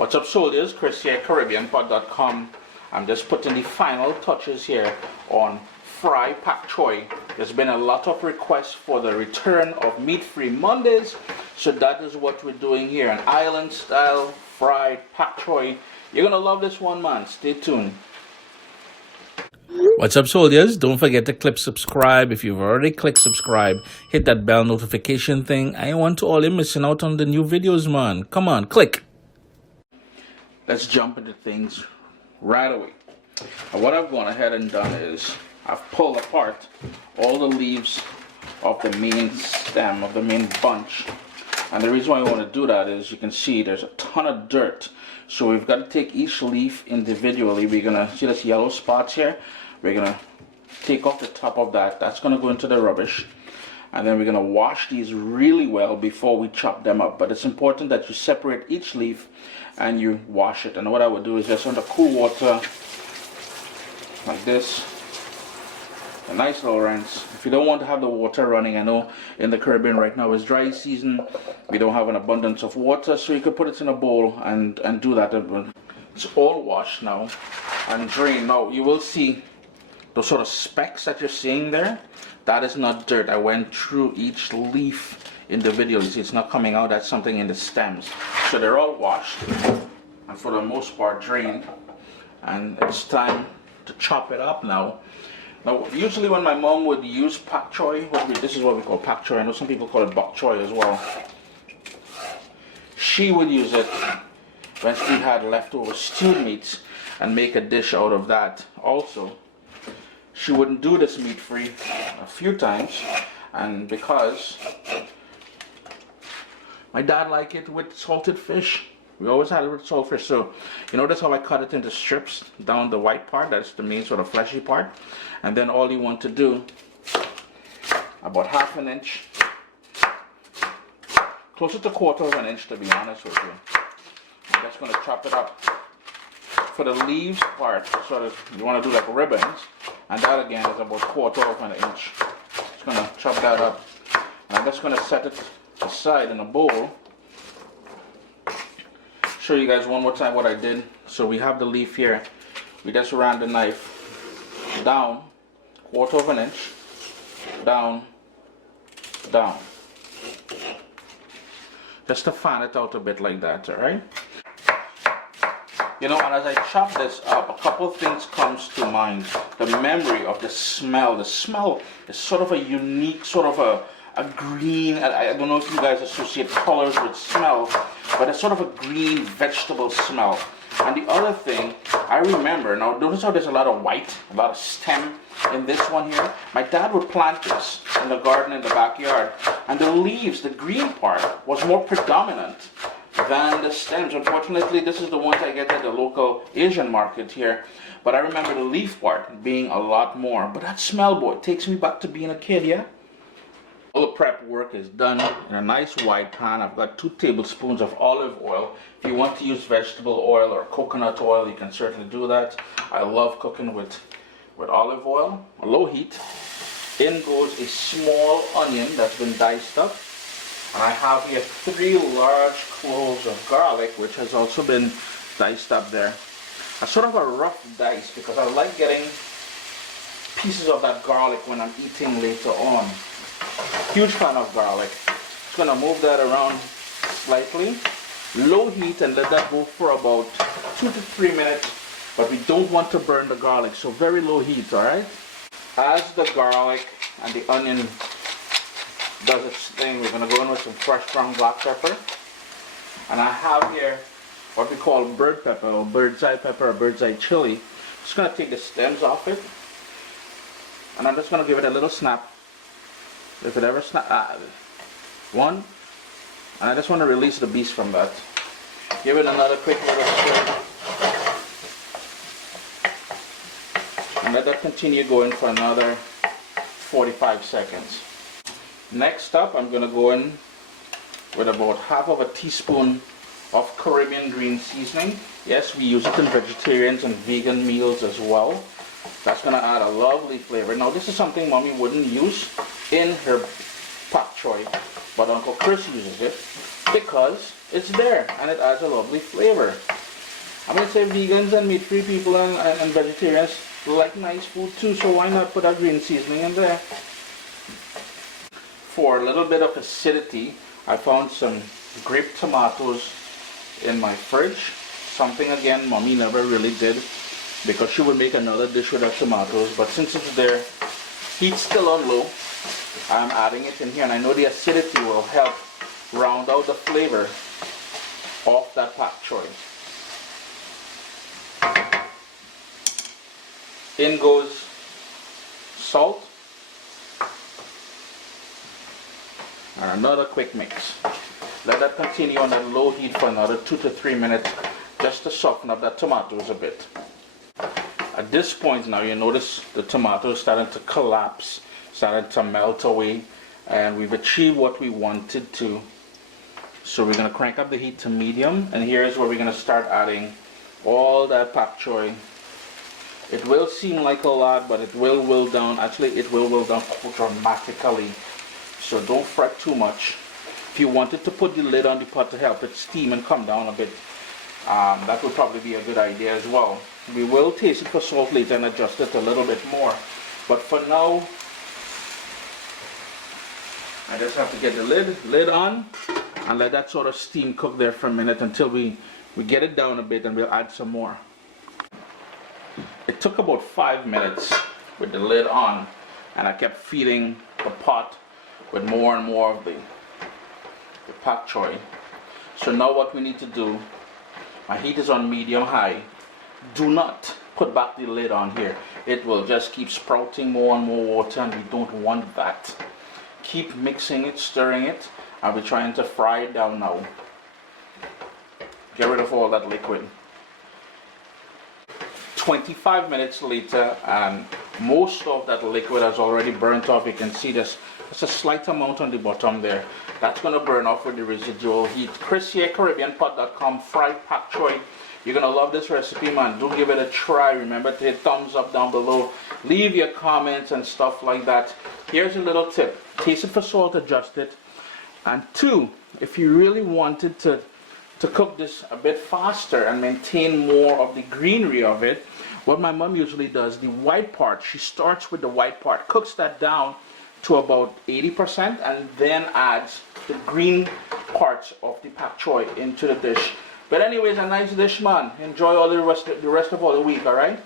What's up, soldiers? Chris here, caribbeanpot.com. I'm just putting the final touches here on fried Pak Choi. There's been a lot of requests for the return of meat-free Mondays, so that is what we're doing here, an island-style fried Pak Choi. You're gonna love this one, man. Stay tuned. What's up, soldiers? Don't forget to click subscribe. If you've already clicked subscribe, hit that bell notification thing. I want to all you missing out on the new videos, man. Come on, click. Let's jump into things right away. And what I've gone ahead and done is I've pulled apart all the leaves of the main stem, of the main bunch. And the reason why I want to do that is you can see there's a ton of dirt. So we've got to take each leaf individually. We're going to see this yellow spots here. We're going to take off the top of that. That's going to go into the rubbish. And then we're going to wash these really well before we chop them up. But it's important that you separate each leaf and you wash it. And what I would do is just under cool water like this. A nice little rinse. If you don't want to have the water running, I know in the Caribbean right now is dry season. We don't have an abundance of water, so you could put it in a bowl and do that. It's all washed now and drained. Now you will see those sort of specks that you're seeing there. That is not dirt. I went through each leaf individually. See, it's not coming out. That's something in the stems. So they're all washed and for the most part drained. And it's time to chop it up now. Now, usually when my mom would use Pak Choi, this is what we call Pak Choi. I know some people call it Bok Choy as well. She would use it when she had leftover stewed meats and make a dish out of that also. She wouldn't do this meat-free a few times, and because my dad liked it with salted fish. We always had it with salted fish. So you notice how I cut it into strips down the white part, that's the main sort of fleshy part. And then all you want to do, about half an inch, closer to 1/4 of an inch to be honest with you. I'm just going to chop it up. For the leaves part, sort of, you want to do like ribbons, and that again is about 1/4 of an inch. Just going to chop that up. And I'm just going to set it aside in a bowl. Show you guys one more time what I did. So we have the leaf here. We just ran the knife down 1/4 of an inch, down, down, just to fan it out a bit like that. All right. You know, and as I chop this up, a couple of things comes to mind. The memory of the smell. The smell is sort of a unique, sort of a green. I don't know if you guys associate colors with smell, but it's sort of a green vegetable smell. And the other thing I remember, now notice how there's a lot of white, a lot of stem in this one here. My dad would plant this in the garden in the backyard, and the leaves, the green part, was more predominant than the stems. Unfortunately, this is the ones I get at the local Asian market here, but I remember the leaf part being a lot more. But that smell, boy, takes me back to being a kid, yeah? All the prep work is done in a nice wide pan. I've got 2 tablespoons of olive oil. If you want to use vegetable oil or coconut oil, you can certainly do that. I love cooking with olive oil, a low heat. In goes a small onion that's been diced up. And I have here 3 large cloves of garlic, which has also been diced up there. A sort of a rough dice because I like getting pieces of that garlic when I'm eating later on. Huge fan of garlic. Just gonna move that around slightly. Low heat and let that go for about 2 to 3 minutes. But we don't want to burn the garlic, so very low heat, alright? As the garlic and the onion does its thing, we're gonna go in with some fresh ground black pepper. And I have here what we call bird pepper or bird's eye pepper or bird's eye chili. Just gonna take the stems off it. And I'm just gonna give it a little snap. If it ever snap, one, and I just want to release the beast from that. Give it another quick little stir, and let that continue going for another 45 seconds. Next up, I'm going to go in with about 1/2 teaspoon of Caribbean green seasoning. Yes, we use it in vegetarians and vegan meals as well. That's going to add a lovely flavor. Now, this is something Mommy wouldn't use in her Pak Choi, but Uncle Chris uses it because it's there and it adds a lovely flavor. I'm going to say vegans and meat-free people and vegetarians like nice food too, so why not put a green seasoning in there? For a little bit of acidity, I found some grape tomatoes in my fridge. Something again Mommy never really did, because she would make another dish with her tomatoes, but since it's there, heat's still on low, I'm adding it in here, and I know the acidity will help round out the flavor of that Pak Choi. In goes salt, and another quick mix. Let that continue on that low heat for another 2 to 3 minutes, just to soften up that tomatoes a bit. At this point now, you notice the tomato is starting to collapse, starting to melt away, and we've achieved what we wanted to. So we're going to crank up the heat to medium, and here's where we're going to start adding all that Pak Choi. It will seem like a lot, but it will will down. Actually, it will will down dramatically. So don't fret too much. If you wanted to put the lid on the pot to help it steam and come down a bit, that would probably be a good idea as well. We will taste it for salt later and adjust it a little bit more. But for now, I just have to get the lid on and let that sort of steam cook there for a minute until we get it down a bit, and we'll add some more. It took about 5 minutes with the lid on, and I kept feeding the pot with more and more of the Pak Choi. So now what we need to do, my heat is on medium high. Do not put back the lid on here. It will just keep sprouting more and more water, and we don't want that. Keep mixing it, stirring it, and we're trying to fry it down now. Get rid of all that liquid. 25 minutes later, and most of that liquid has already burnt off. You can see there's a slight amount on the bottom there. That's going to burn off with the residual heat. Chris here, caribbeanpot.com, fried Pak Choi. You're going to love this recipe, man. Do give it a try. Remember to hit thumbs up down below. Leave your comments and stuff like that. Here's a little tip. Taste it for salt, adjust it. And 2, if you really wanted to cook this a bit faster and maintain more of the greenery of it, what my mom usually does, the white part, she starts with the white part, cooks that down to about 80%, and then adds the green parts of the Pak Choi into the dish. But anyways, a nice dish, man. Enjoy all the rest of all the week, alright?